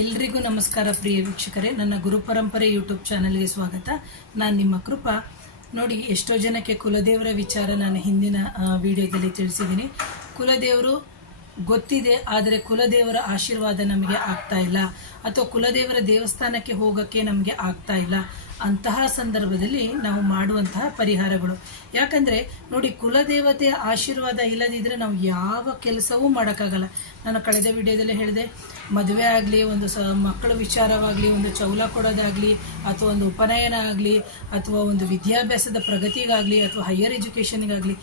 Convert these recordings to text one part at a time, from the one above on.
ಎಲ್ರಿಗೂ ನಮಸ್ಕಾರ ಪ್ರಿಯ ವೀಕ್ಷಕರೇ, ನನ್ನ ಗುರು ಪರಂಪರೆ ಯೂಟ್ಯೂಬ್ ಚಾನಲ್ಗೆ ಸ್ವಾಗತ. ನಾನು ನಿಮ್ಮ ಕೃಪಾ. ನೋಡಿ, ಎಷ್ಟೋ ಜನಕ್ಕೆ ಕುಲದೇವರ ವಿಚಾರ ನಾನು ಹಿಂದಿನ ವಿಡಿಯೋದಲ್ಲಿ ತಿಳಿಸಿದ್ದೀನಿ. ಕುಲದೇವರು ಗೊತ್ತಿದೆ, ಆದರೆ ಕುಲದೇವರ ಆಶೀರ್ವಾದ ನಮಗೆ ಆಗ್ತಾ ಇಲ್ಲ, ಅಥವಾ ಕುಲದೇವರ ದೇವಸ್ಥಾನಕ್ಕೆ ಹೋಗೋಕ್ಕೆ ನಮಗೆ ಆಗ್ತಾ ಇಲ್ಲ. ಅಂತಹ ಸಂದರ್ಭದಲ್ಲಿ ನಾವು ಮಾಡುವಂತಹ ಪರಿಹಾರಗಳು, ಯಾಕಂದರೆ ನೋಡಿ, ಕುಲದೇವತೆಯ ಆಶೀರ್ವಾದ ಇಲ್ಲದಿದ್ದರೆ ನಾವು ಯಾವ ಕೆಲಸವೂ ಮಾಡೋಕ್ಕಾಗಲ್ಲ. ನಾನು ಕಳೆದ ವಿಡಿಯೋದಲ್ಲಿ ಹೇಳಿದೆ, ಮದುವೆ ಆಗಲಿ, ಒಂದು ಮಕ್ಕಳ ವಿಚಾರವಾಗಲಿ, ಒಂದು ಚೌಲ ಕೊಡೋದಾಗಲಿ, ಅಥವಾ ಒಂದು ಉಪನಯನ ಆಗಲಿ, ಅಥವಾ ಒಂದು ವಿದ್ಯಾಭ್ಯಾಸದ ಪ್ರಗತಿಗಾಗಲಿ, ಅಥವಾ ಹೈಯರ್ ಎಜುಕೇಷನ್ಗಾಗಲಿ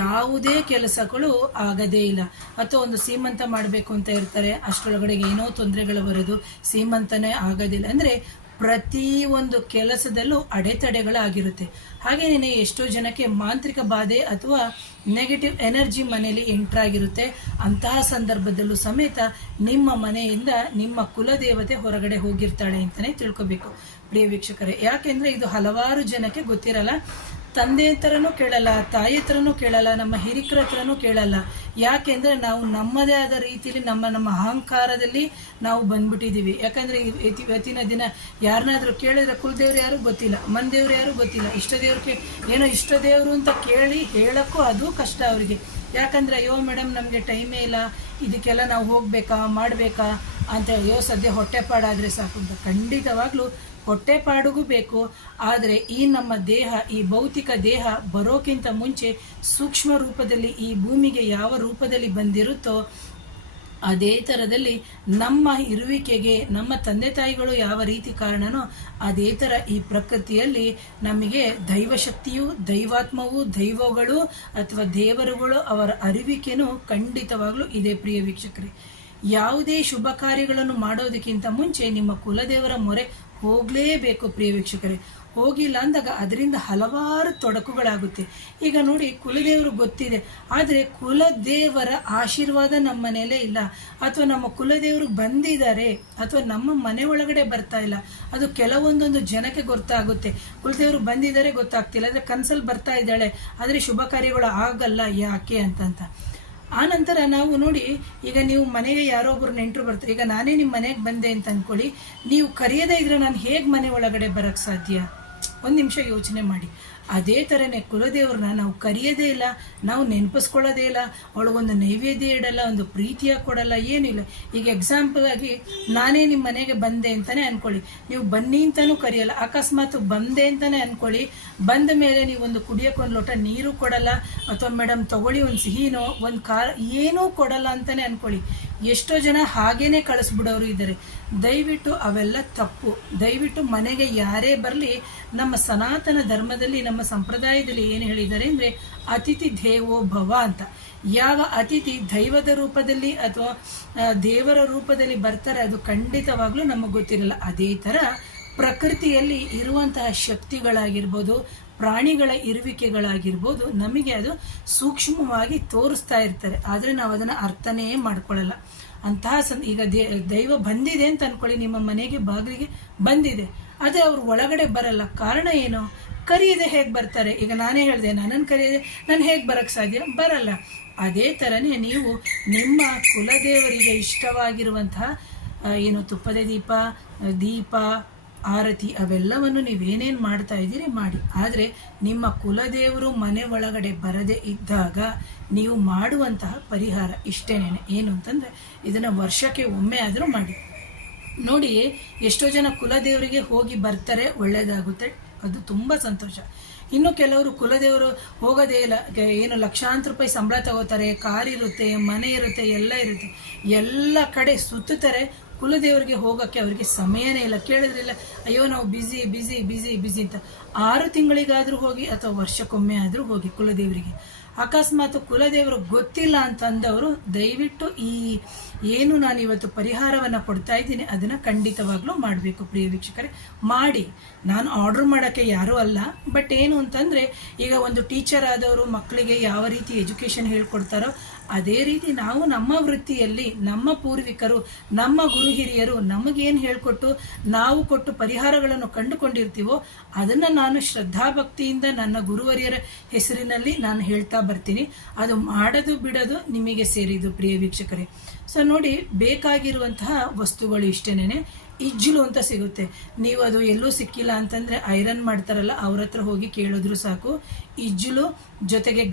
ಯಾವುದೇ ಕೆಲಸಗಳು ಆಗದೇ ಇಲ್ಲ. ಅಥವಾ ಒಂದು ಸೀಮಂತ ಮಾಡಬೇಕು ಅಂತ ಇರ್ತಾರೆ, ಅಷ್ಟರೊಳಗಡೆ ಏನೋ ತೊಂದರೆಗಳು ಬರೋದು, ಸೀಮಂತನೇ ಆಗೋದಿಲ್ಲ. ಅಂದರೆ ಪ್ರತಿ ಒಂದು ಕೆಲಸದಲ್ಲೂ ಅಡೆತಡೆಗಳಾಗಿರುತ್ತೆ. ಹಾಗೇನೇ ಎಷ್ಟೋ ಜನಕ್ಕೆ ಮಾಂತ್ರಿಕ ಬಾಧೆ ಅಥವಾ ನೆಗೆಟಿವ್ ಎನರ್ಜಿ ಮನೆಯಲ್ಲಿ ಎಂಟ್ರಾಗಿರುತ್ತೆ. ಅಂತಹ ಸಂದರ್ಭದಲ್ಲೂ ಸಮೇತ ನಿಮ್ಮ ಮನೆಯಿಂದ ನಿಮ್ಮ ಕುಲದೇವತೆ ಹೊರಗಡೆ ಹೋಗಿರ್ತಾಳೆ ಅಂತಲೇ ತಿಳ್ಕೊಬೇಕು ಪ್ರಿಯ ವೀಕ್ಷಕರೇ. ಯಾಕೆಂದರೆ ಇದು ಹಲವಾರು ಜನಕ್ಕೆ ಗೊತ್ತಿರಲ್ಲ. ತಂದೆ ಹತ್ರನೂ ಕೇಳಲ್ಲ, ತಾಯಿ ಹತ್ರನೂ ಕೇಳಲ್ಲ, ನಮ್ಮ ಹಿರಿಕರ ಹತ್ರನೂ ಕೇಳಲ್ಲ. ಯಾಕೆಂದರೆ ನಾವು ನಮ್ಮದೇ ಆದ ರೀತಿಯಲ್ಲಿ ನಮ್ಮ ಅಹಂಕಾರದಲ್ಲಿ ನಾವು ಬಂದ್ಬಿಟ್ಟಿದ್ದೀವಿ. ಯಾಕಂದರೆ ಇವತ್ತಿನ ದಿನ ಯಾರನ್ನಾದರೂ ಕೇಳಿದ್ರೆ ಕುಲದೇವ್ರು ಯಾರು ಗೊತ್ತಿಲ್ಲ, ಮನೆದೇವ್ರು ಯಾರು ಗೊತ್ತಿಲ್ಲ, ಇಷ್ಟ ದೇವ್ರಿಗೆ ಏನೋ ಇಷ್ಟ ದೇವರು ಅಂತ ಕೇಳಿ ಹೇಳೋಕ್ಕೂ ಅದು ಕಷ್ಟ ಅವರಿಗೆ. ಯಾಕಂದರೆ ಅಯ್ಯೋ ಮೇಡಮ್ ನಮಗೆ ಟೈಮೇ ಇಲ್ಲ, ಇದಕ್ಕೆಲ್ಲ ನಾವು ಹೋಗಬೇಕಾ ಮಾಡಬೇಕಾ ಅಂತ, ಅಯ್ಯೋ ಸದ್ಯ ಹೊಟ್ಟೆಪಾಡಾದರೆ ಸಾಕು ಅಂತ. ಖಂಡಿತವಾಗ್ಲೂ ಹೊಟ್ಟೆಪಾಡಿಗೂ ಬೇಕು. ಆದರೆ ಈ ನಮ್ಮ ದೇಹ, ಈ ಭೌತಿಕ ದೇಹ ಬರೋಕ್ಕಿಂತ ಮುಂಚೆ ಸೂಕ್ಷ್ಮ ರೂಪದಲ್ಲಿ ಈ ಭೂಮಿಗೆ ಯಾವ ರೂಪದಲ್ಲಿ ಬಂದಿರುತ್ತೋ ಅದೇ ಥರದಲ್ಲಿ ನಮ್ಮ ಇರುವಿಕೆಗೆ ನಮ್ಮ ತಂದೆ ತಾಯಿಗಳು ಯಾವ ರೀತಿ ಕಾರಣನೋ ಅದೇ ಥರ ಈ ಪ್ರಕೃತಿಯಲ್ಲಿ ನಮಗೆ ದೈವಶಕ್ತಿಯು, ದೈವಾತ್ಮವು, ದೈವಗಳು ಅಥವಾ ದೇವರುಗಳು ಅವರ ಅರಿವಿಕೆನೂ ಖಂಡಿತವಾಗ್ಲೂ ಇದೆ ಪ್ರಿಯ ವೀಕ್ಷಕರೇ. ಯಾವುದೇ ಶುಭ ಕಾರ್ಯಗಳನ್ನು ಮಾಡೋದಕ್ಕಿಂತ ಮುಂಚೆ ನಿಮ್ಮ ಕುಲದೇವರ ಮೊರೆ ಹೋಗಲೇಬೇಕು ಪ್ರಿಯ ವೀಕ್ಷಕರೇ. ಹೋಗಿಲ್ಲ ಅಂದಾಗ ಅದರಿಂದ ಹಲವಾರು ತೊಡಕುಗಳಾಗುತ್ತೆ. ಈಗ ನೋಡಿ, ಕುಲದೇವರು ಗೊತ್ತಿದೆ, ಆದರೆ ಕುಲದೇವರ ಆಶೀರ್ವಾದ ನಮ್ಮ ಮನೆಯಲ್ಲೇ ಇಲ್ಲ, ಅಥವಾ ನಮ್ಮ ಕುಲದೇವರು ಬಂದಿದ್ದಾರೆ ಅಥವಾ ನಮ್ಮ ಮನೆ ಒಳಗಡೆ ಬರ್ತಾ ಇಲ್ಲ. ಅದು ಕೆಲವೊಂದೊಂದು ಜನಕ್ಕೆ ಗೊತ್ತಾಗುತ್ತೆ, ಕುಲದೇವರು ಬಂದಿದ್ದಾರೆ ಗೊತ್ತಾಗ್ತಿಲ್ಲ, ಅಂದರೆ ಕನಸಲ್ಲಿ ಬರ್ತಾ ಇದ್ದಾಳೆ ಆದರೆ ಶುಭ ಕಾರ್ಯಗಳು ಆಗಲ್ಲ, ಯಾಕೆ ಅಂತಂತ. ಆ ನಂತರ ನಾವು ನೋಡಿ, ಈಗ ನೀವು ಮನೆಗೆ ಯಾರೋ ಒಬ್ಬರು ನೆಂಟರು ಬರ್ತಾರೆ. ಈಗ ನಾನೇ ನಿಮ್ಮ ಮನೆಗೆ ಬಂದೆ ಅಂತ ಅಂದ್ಕೊಳ್ಳಿ, ನೀವು ಕರೆಯದೇ ಇದ್ರೆ ನಾನು ಹೇಗೆ ಮನೆ ಒಳಗಡೆ ಬರೋಕ್ಕೆ ಸಾಧ್ಯ? ಒಂದು ನಿಮಿಷ ಯೋಚನೆ ಮಾಡಿ. ಅದೇ ಥರನೇ ಕುಲದೇವ್ರನ್ನ ನಾವು ಕರೆಯೋದೇ ಇಲ್ಲ, ನಾವು ನೆನಪಿಸ್ಕೊಳ್ಳೋದೇ ಇಲ್ಲ, ಅವಳಿಗೊಂದು ನೈವೇದ್ಯ ಇಡಲ್ಲ, ಒಂದು ಪ್ರೀತಿಯ ಕೊಡಲ್ಲ, ಏನಿಲ್ಲ. ಈಗ ಎಕ್ಸಾಂಪಲ್ ಆಗಿ ನಾನೇ ನಿಮ್ಮ ಮನೆಗೆ ಬಂದೆ ಅಂತಲೇ ಅಂದ್ಕೊಳ್ಳಿ, ನೀವು ಬನ್ನಿ ಅಂತಲೂ ಕರೆಯಲ್ಲ. ಅಕಸ್ಮಾತ್ ಬಂದೆ ಅಂತಲೇ ಅಂದ್ಕೊಳ್ಳಿ, ಬಂದ ಮೇಲೆ ನೀವು ಒಂದು ಕುಡಿಯೋಕೆ ಒಂದು ಲೋಟ ನೀರು ಕೊಡಲ್ಲ, ಅಥವಾ ಮೇಡಮ್ ತಗೊಳ್ಳಿ ಒಂದು ಸಿಹಿನೋ ಒಂದು ಏನೂ ಕೊಡಲ್ಲ ಅಂತಲೇ ಅಂದ್ಕೊಳ್ಳಿ. ಎಷ್ಟೋ ಜನ ಹಾಗೇನೆ ಕಳಿಸ್ಬಿಡೋರು ಇದ್ದಾರೆ. ದಯವಿಟ್ಟು ಅವೆಲ್ಲ ತಪ್ಪು. ದಯವಿಟ್ಟು ಮನೆಗೆ ಯಾರೇ ಬರಲಿ, ನಮ್ಮ ಸನಾತನ ಧರ್ಮದಲ್ಲಿ, ನಮ್ಮ ಸಂಪ್ರದಾಯದಲ್ಲಿ ಏನು ಹೇಳಿದ್ದಾರೆ ಅಂದರೆ ಅತಿಥಿ ದೇವೋ ಭವ ಅಂತ. ಯಾವ ಅತಿಥಿ ದೈವದ ರೂಪದಲ್ಲಿ ಅಥವಾ ದೇವರ ರೂಪದಲ್ಲಿ ಬರ್ತಾರೆ ಅದು ಖಂಡಿತವಾಗ್ಲೂ ನಮಗೆ ಗೊತ್ತಿರಲ್ಲ. ಅದೇ ಥರ ಪ್ರಕೃತಿಯಲ್ಲಿ ಇರುವಂತಹ ಶಕ್ತಿಗಳಾಗಿರ್ಬೋದು, ಪ್ರಾಣಿಗಳ ಇರುವಿಕೆಗಳಾಗಿರ್ಬೋದು, ನಮಗೆ ಅದು ಸೂಕ್ಷ್ಮವಾಗಿ ತೋರಿಸ್ತಾ ಇರ್ತಾರೆ, ಆದರೆ ನಾವು ಅದನ್ನು ಅರ್ಥನೇ ಮಾಡ್ಕೊಳ್ಳಲ್ಲ. ಅಂತಹ ಈಗ ದೈವ ಬಂದಿದೆ ಅಂತ ಅಂದ್ಕೊಳ್ಳಿ, ನಿಮ್ಮ ಮನೆಗೆ ಬಾಗಿಲಿಗೆ ಬಂದಿದೆ, ಆದರೆ ಅವ್ರು ಒಳಗಡೆ ಬರಲ್ಲ. ಕಾರಣ ಏನು? ಕರೆಯದೆ ಹೇಗೆ ಬರ್ತಾರೆ? ಈಗ ನಾನೇ ಹೇಳಿದೆ, ನನ್ನನ್ನು ಕರೆಯದೆ ನಾನು ಹೇಗೆ ಬರೋಕ್ಕೆ ಸಾಧ್ಯ? ಬರಲ್ಲ. ಅದೇ ಥರನೇ ನೀವು ನಿಮ್ಮ ಕುಲದೇವರಿಗೆ ಇಷ್ಟವಾಗಿರುವಂತಹ ಏನು ತುಪ್ಪದ ದೀಪ, ಆರತಿ ಅವೆಲ್ಲವನ್ನು ನೀವೇನೇನು ಮಾಡ್ತಾ ಇದ್ದೀರಿ ಮಾಡಿ. ಆದರೆ ನಿಮ್ಮ ಕುಲದೇವರು ಮನೆ ಒಳಗಡೆ ಬರದೇ ಇದ್ದಾಗ ನೀವು ಮಾಡುವಂತಹ ಪರಿಹಾರ ಇಷ್ಟೇನೇನೆ. ಏನು ಅಂತಂದರೆ, ಇದನ್ನು ವರ್ಷಕ್ಕೆ ಒಮ್ಮೆ ಆದರೂ ಮಾಡಿ ನೋಡಿ. ಎಷ್ಟೋ ಜನ ಕುಲದೇವರಿಗೆ ಹೋಗಿ ಬರ್ತಾರೆ, ಒಳ್ಳೆಯದಾಗುತ್ತೆ, ಅದು ತುಂಬ ಸಂತೋಷ. ಇನ್ನು ಕೆಲವರು ಕುಲದೇವರು ಹೋಗೋದೇ ಇಲ್ಲ, ಏನು ಲಕ್ಷಾಂತರ ರೂಪಾಯಿ ಸಂಬಳ ತಗೋತಾರೆ, ಕಾರ್ ಇರುತ್ತೆ, ಮನೆ ಇರುತ್ತೆ, ಎಲ್ಲ ಇರುತ್ತೆ, ಎಲ್ಲ ಕಡೆ ಸುತ್ತುತ್ತಾರೆ. ಕುಲದೇವರಿಗೆ ಹೋಗೋಕ್ಕೆ ಅವರಿಗೆ ಸಮಯನೇ ಇಲ್ಲ. ಕೇಳಿದ್ರಿಲ್ಲ, ಅಯ್ಯೋ ನಾವು ಬಿಸಿ ಅಂತ. 6 ತಿಂಗಳಿಗಾದರೂ ಹೋಗಿ ಅಥವಾ ವರ್ಷಕ್ಕೊಮ್ಮೆ ಆದರೂ ಹೋಗಿ ಕುಲದೇವರಿಗೆ. ಅಕಸ್ಮಾತ್ ಕುಲದೇವರು ಗೊತ್ತಿಲ್ಲ ಅಂತಂದವರು ದಯವಿಟ್ಟು ಈ ಏನು ನಾನು ಇವತ್ತು ಪರಿಹಾರವನ್ನು ಕೊಡ್ತಾ ಇದ್ದೀನಿ ಅದನ್ನು ಖಂಡಿತವಾಗ್ಲೂ ಮಾಡಬೇಕು ಪ್ರಿಯ ವೀಕ್ಷಕರೇ. ಮಾಡಿ. ನಾನು ಆರ್ಡರ್ ಮಾಡೋಕ್ಕೆ ಯಾರೂ ಅಲ್ಲ, ಬಟ್ ಏನು ಅಂತಂದರೆ, ಈಗ ಒಂದು ಟೀಚರ್ ಆದವರು ಮಕ್ಕಳಿಗೆ ಯಾವ ರೀತಿ ಎಜುಕೇಷನ್ ಹೇಳ್ಕೊಡ್ತಾರೋ ಅದೇ ರೀತಿ ನಾವು ನಮ್ಮ ವೃತ್ತಿಯಲ್ಲಿ ನಮ್ಮ ಪೂರ್ವಿಕರು, ನಮ್ಮ ಗುರು ಹಿರಿಯರು ನಮಗೇನು ಹೇಳಿಕೊಟ್ಟು ನಾವು ಕೊಟ್ಟು ಪರಿಹಾರಗಳನ್ನು ಕಂಡುಕೊಂಡಿರ್ತೀವೋ ಅದನ್ನು ನಾನು ಶ್ರದ್ಧಾಭಕ್ತಿಯಿಂದ ನನ್ನ ಗುರುವರಿಯರ ಹೆಸರಿನಲ್ಲಿ ನಾನು ಹೇಳ್ತಾ ಬರ್ತೀನಿ. ಅದು ಮಾಡೋದು ಬಿಡೋದು ನಿಮಗೆ ಸೇರಿದ್ದು ಪ್ರಿಯ ವೀಕ್ಷಕರೇ. ಸೊ ನೋಡಿ, ಬೇಕಾಗಿರುವಂತಹ ವಸ್ತುಗಳು ಇಷ್ಟೇನೆ. ಇಜ್ಜಲು ಅಂತ ಸಿಗುತ್ತೆ. ನೀವು ಅದು ಎಲ್ಲೂ ಸಿಕ್ಕಿಲ್ಲ ಅಂತಂದರೆ ಐರನ್ ಮಾಡ್ತಾರಲ್ಲ ಅವ್ರ ಹತ್ರ ಹೋಗಿ ಕೇಳಿದ್ರು ಸಾಕು. ಇಜ್ಜಲು ಜೊತೆಗೆ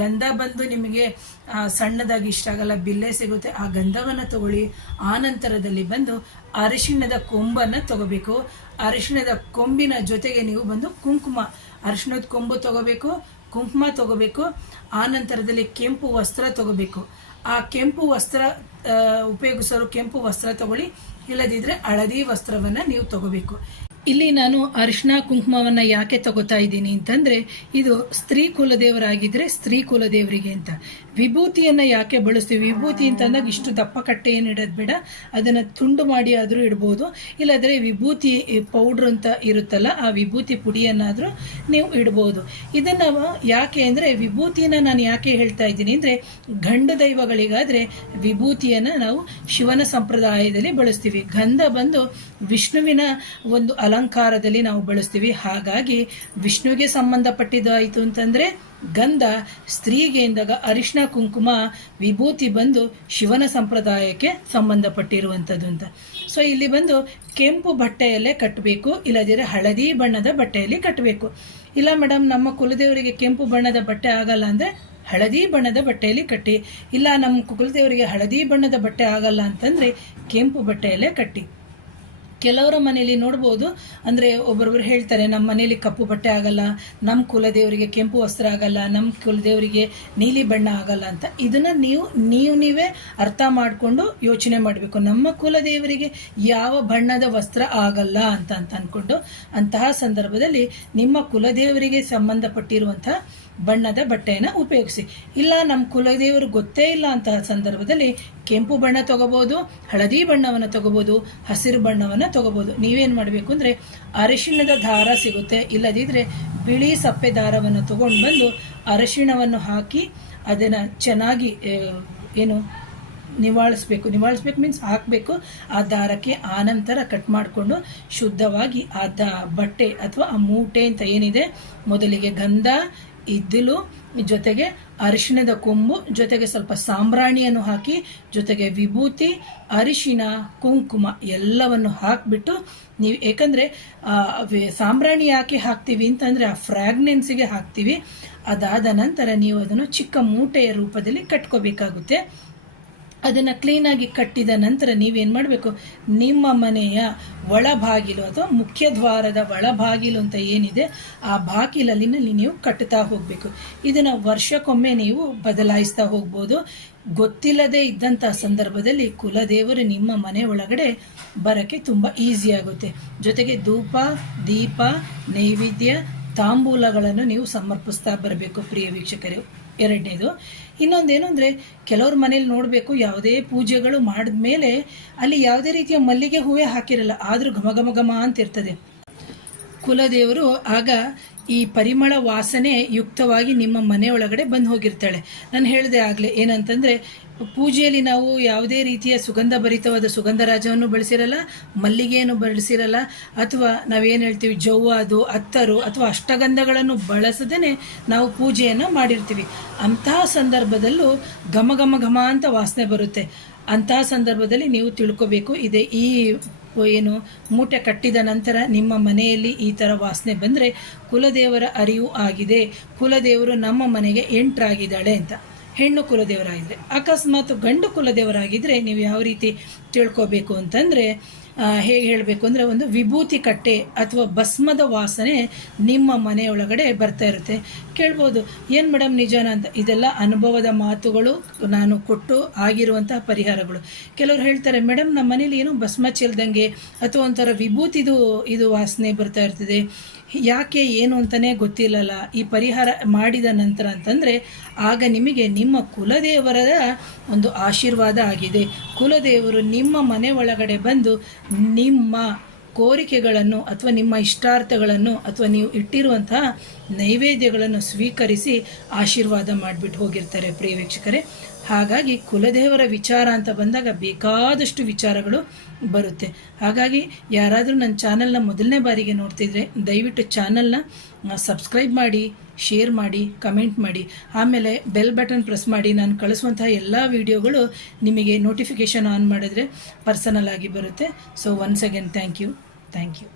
ಗಂಧ ಬಂದು ನಿಮಗೆ ಸಣ್ಣದಾಗಿ ಇಷ್ಟ ಆಗಲ್ಲ, ಬಿಲ್ಲೆ ಸಿಗುತ್ತೆ. ಆ ಗಂಧವನ್ನು ತಗೊಳ್ಳಿ. ಆ ನಂತರದಲ್ಲಿ ಬಂದು ಅರಿಶಿಣದ ಕೊಂಬನ್ನು ತಗೋಬೇಕು. ಅರಿಶಿಣದ ಕೊಂಬಿನ ಜೊತೆಗೆ ನೀವು ಬಂದು ಕುಂಕುಮ, ಅರಿಶಿಣದ ಕೊಂಬು ತಗೋಬೇಕು, ಕುಂಕುಮ ತಗೋಬೇಕು. ಆ ನಂತರದಲ್ಲಿ ಕೆಂಪು ವಸ್ತ್ರ ತಗೋಬೇಕು. ಆ ಕೆಂಪು ವಸ್ತ್ರ ಉಪಯೋಗಿಸೋರು ಕೆಂಪು ವಸ್ತ್ರ ತಗೊಳ್ಳಿ, ಇಲ್ಲದಿದ್ರೆ ಹಳದಿ ವಸ್ತ್ರವನ್ನ ನೀವು ತಗೋಬೇಕು. ಇಲ್ಲಿ ನಾನು ಅರಿಶಿನ ಕುಂಕುಮವನ್ನ ಯಾಕೆ ತಗೋತಾ ಇದ್ದೀನಿ ಅಂತಂದ್ರೆ, ಇದು ಸ್ತ್ರೀ ಕುಲದೇವರಾಗಿದ್ರೆ ಸ್ತ್ರೀ ಕುಲದೇವರಿಗೆ ಅಂತ. ವಿಭೂತಿಯನ್ನ ಯಾಕೆ ಬಳಸ್ತೀವಿ? ವಿಭೂತಿ ಅಂತಂದಾಗ ಇಷ್ಟು ದಪ್ಪ ಕಟ್ಟೆ ಏನು ಇಡೋದು ಬೇಡ, ಅದನ್ನ ತುಂಡು ಮಾಡಿ ಆದ್ರೂ ಇಡ್ಬೋದು. ಇಲ್ಲಾದ್ರೆ ವಿಭೂತಿ ಪೌಡ್ರ್ ಅಂತ ಇರುತ್ತಲ್ಲ, ಆ ವಿಭೂತಿ ಪುಡಿಯನ್ನಾದ್ರೂ ನೀವು ಇಡ್ಬೋದು. ಇದನ್ನ ಯಾಕೆ ಅಂದ್ರೆ, ವಿಭೂತಿಯನ್ನ ನಾನು ಯಾಕೆ ಹೇಳ್ತಾ ಇದ್ದೀನಿ ಅಂದ್ರೆ, ಗಂಡು ದೈವಗಳಿಗಾದ್ರೆ ವಿಭೂತಿಯನ್ನ ನಾವು ಶಿವನ ಸಂಪ್ರದಾಯದಲ್ಲಿ ಬಳಸ್ತೀವಿ. ಗಂಧ ಬಂದು ವಿಷ್ಣುವಿನ ಒಂದು ಅಲಂಕಾರದಲ್ಲಿ ನಾವು ಬಳಸ್ತೀವಿ. ಹಾಗಾಗಿ ವಿಷ್ಣುವಿಗೆ ಸಂಬಂಧಪಟ್ಟಿದ್ದಾಯಿತು ಅಂತಂದ್ರೆ ಗಂಧ, ಸ್ತ್ರೀಗೆ ಎಂದಾಗ ಅರಿಶಿನ ಕುಂಕುಮ, ವಿಭೂತಿ ಬಂದು ಶಿವನ ಸಂಪ್ರದಾಯಕ್ಕೆ ಸಂಬಂಧಪಟ್ಟಿರುವಂಥದ್ದು ಅಂತ. ಸೊ ಇಲ್ಲಿ ಬಂದು ಕೆಂಪು ಬಟ್ಟೆಯಲ್ಲೇ ಕಟ್ಟಬೇಕು, ಇಲ್ಲದಿದ್ರೆ ಹಳದಿ ಬಣ್ಣದ ಬಟ್ಟೆಯಲ್ಲಿ ಕಟ್ಟಬೇಕು. ಇಲ್ಲ ಮೇಡಮ್, ನಮ್ಮ ಕುಲದೇವರಿಗೆ ಕೆಂಪು ಬಣ್ಣದ ಬಟ್ಟೆ ಆಗಲ್ಲ ಅಂದ್ರೆ ಹಳದಿ ಬಣ್ಣದ ಬಟ್ಟೆಯಲ್ಲಿ ಕಟ್ಟಿ. ಇಲ್ಲ, ನಮ್ಮ ಕುಲದೇವರಿಗೆ ಹಳದಿ ಬಣ್ಣದ ಬಟ್ಟೆ ಆಗಲ್ಲ ಅಂತಂದ್ರೆ ಕೆಂಪು ಬಟ್ಟೆಯಲ್ಲೇ ಕಟ್ಟಿ. ಕೆಲವರ ಮನೆಯಲ್ಲಿ ನೋಡ್ಬೋದು, ಅಂದರೆ ಒಬ್ಬರೊಬ್ರು ಹೇಳ್ತಾರೆ ನಮ್ಮ ಮನೆಯಲ್ಲಿ ಕಪ್ಪು ಬಟ್ಟೆ ಆಗಲ್ಲ, ನಮ್ಮ ಕುಲದೇವರಿಗೆ ಕೆಂಪು ವಸ್ತ್ರ ಆಗಲ್ಲ, ನಮ್ಮ ಕುಲದೇವರಿಗೆ ನೀಲಿ ಬಣ್ಣ ಆಗಲ್ಲ ಅಂತ. ಇದನ್ನು ನೀವೇ ಅರ್ಥ ಮಾಡಿಕೊಂಡು ಯೋಚನೆ ಮಾಡಬೇಕು. ನಮ್ಮ ಕುಲದೇವರಿಗೆ ಯಾವ ಬಣ್ಣದ ವಸ್ತ್ರ ಆಗಲ್ಲ ಅಂತ ಅಂದ್ಕೊಂಡು ಅಂತಹ ಸಂದರ್ಭದಲ್ಲಿ ನಿಮ್ಮ ಕುಲದೇವರಿಗೆ ಸಂಬಂಧಪಟ್ಟಿರುವಂತಹ ಬಣ್ಣದ ಬಟ್ಟೆಯನ್ನು ಉಪಯೋಗಿಸಿ. ಇಲ್ಲ, ನಮ್ಮ ಕುಲದೇವರು ಗೊತ್ತೇ ಇಲ್ಲ ಅಂತಹ ಸಂದರ್ಭದಲ್ಲಿ ಕೆಂಪು ಬಣ್ಣ ತಗೋಬಹುದು, ಹಳದಿ ಬಣ್ಣವನ್ನು ತಗೋಬಹುದು, ಹಸಿರು ಬಣ್ಣವನ್ನು ತಗೋಬಹುದು. ನೀವೇನು ಮಾಡಬೇಕು ಅಂದರೆ, ಅರಿಶಿಣದ ದಾರ ಸಿಗುತ್ತೆ, ಇಲ್ಲದಿದ್ರೆ ಬಿಳಿ ಸಪ್ಪೆ ದಾರವನ್ನು ತಗೊಂಡು ಬಂದು ಅರಿಶಿಣವನ್ನು ಹಾಕಿ ಅದನ್ನು ಚೆನ್ನಾಗಿ ನಿವಾಳಿಸ್ಬೇಕು ಮೀನ್ಸ್ ಹಾಕಬೇಕು ಆ ದಾರಕ್ಕೆ. ಆನಂತರ ಕಟ್ ಮಾಡಿಕೊಂಡು ಶುದ್ಧವಾಗಿ ಆ ಬಟ್ಟೆ ಅಥವಾ ಆ ಮೂಟೆ ಅಂತ ಏನಿದೆ, ಮೊದಲಿಗೆ ಗಂಧ, ಇದ್ದಿಲು, ಜೊತೆಗೆ ಅರಿಶಿಣದ ಕೊಂಬು, ಜೊತೆಗೆ ಸ್ವಲ್ಪ ಸಾಂಬ್ರಾಣಿಯನ್ನು ಹಾಕಿ, ಜೊತೆಗೆ ವಿಭೂತಿ, ಅರಿಶಿಣ, ಕುಂಕುಮ ಎಲ್ಲವನ್ನು ಹಾಕಿಬಿಟ್ಟು ನೀವು, ಯಾಕಂದರೆ ಸಾಂಬ್ರಾಣಿ ಯಾಕೆ ಹಾಕ್ತೀವಿ ಅಂತಂದರೆ ಆ ಫ್ರಾಗ್ನೆನ್ಸಿಗೆ ಹಾಕ್ತೀವಿ. ಅದಾದ ನಂತರ ನೀವು ಅದನ್ನು ಚಿಕ್ಕ ಮೂಟೆಯ ರೂಪದಲ್ಲಿ ಕಟ್ಕೋಬೇಕಾಗುತ್ತೆ. ಅದನ್ನು ಕ್ಲೀನಾಗಿ ಕಟ್ಟಿದ ನಂತರ ನೀವೇನು ಮಾಡಬೇಕು, ನಿಮ್ಮ ಮನೆಯ ಒಳಬಾಗಿಲು ಅಥವಾ ಮುಖ್ಯ ದ್ವಾರದ ಒಳಬಾಗಿಲು ಅಂತ ಏನಿದೆ ಆ ಬಾಗಿಲಲ್ಲಿ ನೀವು ಕಟ್ಟುತ್ತಾ ಹೋಗಬೇಕು. ಇದನ್ನು ವರ್ಷಕ್ಕೊಮ್ಮೆ ನೀವು ಬದಲಾಯಿಸ್ತಾ ಹೋಗ್ಬೋದು. ಗೊತ್ತಿಲ್ಲದೆ ಇದ್ದಂಥ ಸಂದರ್ಭದಲ್ಲಿ ಕುಲದೇವರು ನಿಮ್ಮ ಮನೆ ಒಳಗಡೆ ಬರೋಕ್ಕೆ ತುಂಬ ಈಸಿ ಆಗುತ್ತೆ. ಜೊತೆಗೆ ಧೂಪ, ದೀಪ, ನೈವೇದ್ಯ, ತಾಂಬೂಲಗಳನ್ನು ನೀವು ಸಮರ್ಪಿಸ್ತಾ ಬರಬೇಕು ಪ್ರಿಯ ವೀಕ್ಷಕರೇ. ಎರಡನೇದು, ಇನ್ನೊಂದೇನು ಅಂದರೆ, ಕೆಲವ್ರ ಮನೇಲಿ ನೋಡಬೇಕು, ಯಾವುದೇ ಪೂಜೆಗಳು ಮಾಡಿದ್ಮೇಲೆ ಅಲ್ಲಿ ಯಾವುದೇ ರೀತಿಯ ಮಲ್ಲಿಗೆ ಹೂವೇ ಹಾಕಿರಲ್ಲ, ಆದರೂ ಘಮ ಘಮ ಘಮ ಅಂತಿರ್ತದೆ. ಕುಲದೇವರು ಆಗ ಈ ಪರಿಮಳ ವಾಸನೆ ಯುಕ್ತವಾಗಿ ನಿಮ್ಮ ಮನೆ ಒಳಗಡೆ ಬಂದು ಹೋಗಿರ್ತಾಳೆ. ನಾನು ಹೇಳಿದೆ ಆಗಲೇ ಏನಂತಂದರೆ, ಪೂಜೆಯಲ್ಲಿ ನಾವು ಯಾವುದೇ ರೀತಿಯ ಸುಗಂಧ ಭರಿತವಾದ ಸುಗಂಧರಾಜವನ್ನು ಬಳಸಿರಲ್ಲ, ಮಲ್ಲಿಗೆಯನ್ನು ಬಳಸಿರಲ್ಲ, ಅಥವಾ ನಾವೇನು ಹೇಳ್ತೀವಿ ಜವ್ವಾದು, ಅತ್ತರು ಅಥವಾ ಅಷ್ಟಗಂಧಗಳನ್ನು ಬಳಸದೇ ನಾವು ಪೂಜೆಯನ್ನು ಮಾಡಿರ್ತೀವಿ. ಅಂತಹ ಸಂದರ್ಭದಲ್ಲೂ ಘಮ ಘಮ ಘಮ ಅಂತ ವಾಸನೆ ಬರುತ್ತೆ. ಅಂತಹ ಸಂದರ್ಭದಲ್ಲಿ ನೀವು ತಿಳ್ಕೋಬೇಕು, ಇದೆ ಈ ಮೂಟೆ ಕಟ್ಟಿದ ನಂತರ ನಿಮ್ಮ ಮನೆಯಲ್ಲಿ ಈ ಥರ ವಾಸನೆ ಬಂದರೆ ಕುಲದೇವರ ಅರಿವು ಆಗಿದೆ, ಕುಲದೇವರು ನಮ್ಮ ಮನೆಗೆ ಎಂಟ್ರಾಗಿದ್ದಾಳೆ ಅಂತ. ಹೆಣ್ಣು ಕುಲದೇವರಾಗಿದ್ದರೆ, ಅಕಸ್ಮಾತ್ ಗಂಡು ಕುಲದೇವರಾಗಿದ್ದರೆ ನೀವು ಯಾವ ರೀತಿ ತಿಳ್ಕೋಬೇಕು ಅಂತಂದರೆ, ಹೇಗೆ ಹೇಳಬೇಕು ಅಂದರೆ, ಒಂದು ವಿಭೂತಿ ಕಟ್ಟೆ ಅಥವಾ ಭಸ್ಮದ ವಾಸನೆ ನಿಮ್ಮ ಮನೆಯೊಳಗಡೆ ಬರ್ತಾ ಇರುತ್ತೆ. ಕೇಳ್ಬೋದು, ಏನು ಮೇಡಮ್ ನಿಜಾನ ಅಂತ. ಇದೆಲ್ಲ ಅನುಭವದ ಮಾತುಗಳು, ನಾನು ಕೊಟ್ಟು ಆಗಿರುವಂತಹ ಪರಿಹಾರಗಳು. ಕೆಲವರು ಹೇಳ್ತಾರೆ, ಮೇಡಮ್ ನಮ್ಮ ಮನೇಲಿ ಏನೋ ಭಸ್ಮ ಚೆಲ್ದಂಗೆ ಅಥವಾ ಒಂಥರ ವಿಭೂತಿದು ಇದು ವಾಸನೆ ಬರ್ತಾ ಇರ್ತದೆ, ಯಾಕೆ ಏನು ಅಂತಲೇ ಗೊತ್ತಿಲ್ಲಲ್ಲ. ಈ ಪರಿಹಾರ ಮಾಡಿದ ನಂತರ ಅಂತಂದರೆ ಆಗ ನಿಮಗೆ ನಿಮ್ಮ ಕುಲದೇವರ ಒಂದು ಆಶೀರ್ವಾದ ಆಗಿದೆ. ಕುಲದೇವರು ನಿಮ್ಮ ಮನೆ ಒಳಗಡೆ ಬಂದು ನಿಮ್ಮ ಕೋರಿಕೆಗಳನ್ನು ಅಥವಾ ನಿಮ್ಮ ಇಷ್ಟಾರ್ಥಗಳನ್ನು ಅಥವಾ ನೀವು ಇಟ್ಟಿರುವಂತಹ ನೈವೇದ್ಯಗಳನ್ನು ಸ್ವೀಕರಿಸಿ ಆಶೀರ್ವಾದ ಮಾಡಿಬಿಟ್ಟು ಹೋಗಿರ್ತಾರೆ ಪ್ರಿಯ ವೀಕ್ಷಕರೇ. ಹಾಗಾಗಿ ಕುಲದೇವರ ವಿಚಾರ ಅಂತ ಬಂದಾಗ ಬೇಕಾದಷ್ಟು ವಿಚಾರಗಳು ಬರುತ್ತೆ. ಹಾಗಾಗಿ ಯಾರಾದರೂ ನನ್ನ ಚಾನಲ್ನ ಮೊದಲನೇ ಬಾರಿಗೆ ನೋಡ್ತಿದ್ರೆ ದಯವಿಟ್ಟು ಚಾನಲ್ನ ಸಬ್ಸ್ಕ್ರೈಬ್ ಮಾಡಿ, ಶೇರ್ ಮಾಡಿ, ಕಮೆಂಟ್ ಮಾಡಿ, ಆಮೇಲೆ ಬೆಲ್ ಬಟನ್ ಪ್ರೆಸ್ ಮಾಡಿ. ನಾನು ಕಳಿಸುವಂತಹ ಎಲ್ಲ ವಿಡಿಯೋಗಳು ನಿಮಗೆ ನೋಟಿಫಿಕೇಷನ್ ಆನ್ ಮಾಡಿದ್ರೆ ಪರ್ಸನಲ್ ಆಗಿ ಬರುತ್ತೆ. So once again thank you.